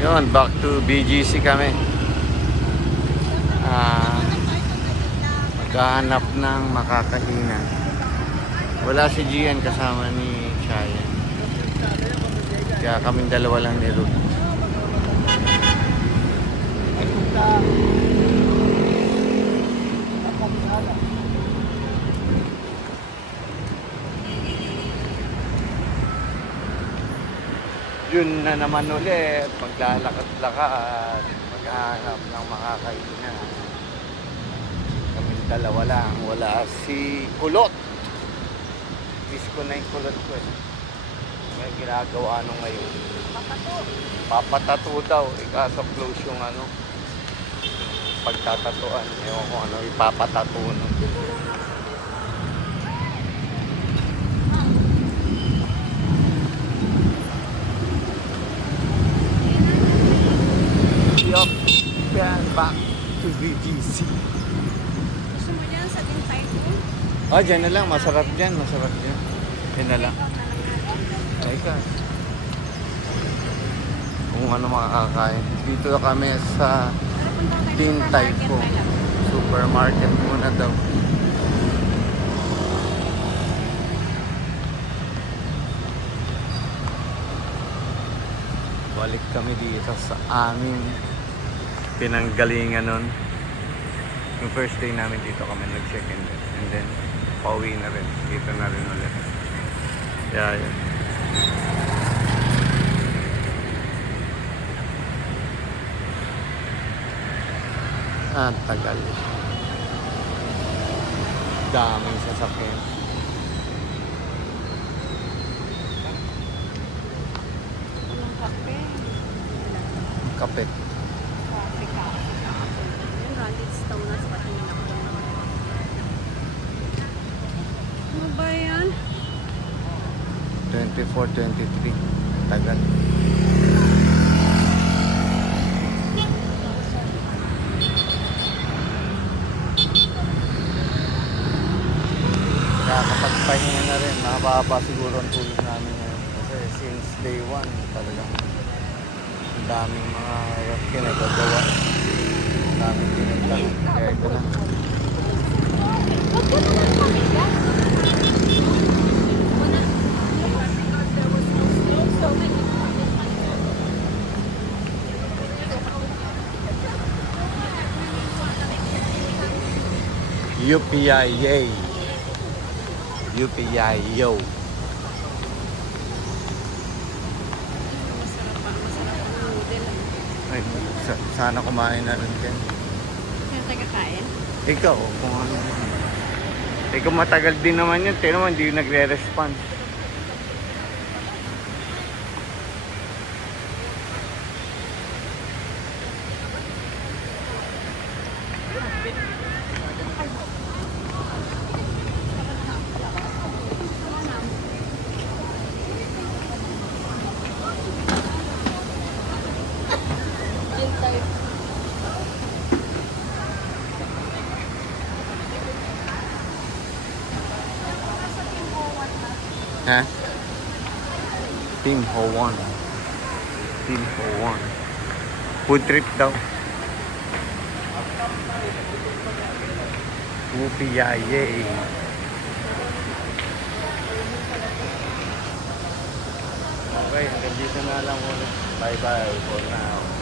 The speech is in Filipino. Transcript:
Yun, back to BGC kami. Maghahanap ng makakainan. Wala si Gian kasama ni Chayan. Kaya kaming dalawa lang ni Ruth. Yun na naman ulit, maglalakad-lakad, maghahanap ng makakainan. Kaming dalawa lang, wala si Kulot. Miss ko na yung kulot ko eh. May ginagawa ano ngayon. Papatato daw, kaso close yung ano, pagtatatuan. Ewan ko ano, ipapatato nun. Yup, yan, back to BGC. Gusto mo dyan sa Tintay ko? Dyan na lang, masarap dyan, masarap dyan. Yan na lang. Ay ka. Kung ano makakain. Dito kami sa Tintay ko. Supermarket muna daw. Balik kami dito sa aming pinanggalingan nun. Yung first day namin dito kami nag-check-in din. And then, pauwi na rin. Dito na rin ulit. Yeah, yeah. Tagal. Daming sasakyan. Walang kape. Kapit. Kape ka. Yung Raleigh Stone na sa patingin ako. Ano ba yan? 24, 23. Tagal. Nakakapagpahinga na rin. Nakababa siguro ang tulog namin ngayon. Kasi since day 1, talagang ang daming mga kinagagawa. Ang daming pinaglangan. Kaya ito na. Huwag ka na lang pamigas. UPI, yay! UPI, yo! Ay, sana kumain na rin din. Sino tayo kakain? Ikaw, kung ano. Ikaw matagal din naman yun. Tignan mo, hindi yung nagre-respond. Tintay. Ha? Team Ho1. Team Ho1. Food trip daw. UPI, yay! Okay, hanggang dito na lang muna. Bye-bye for now.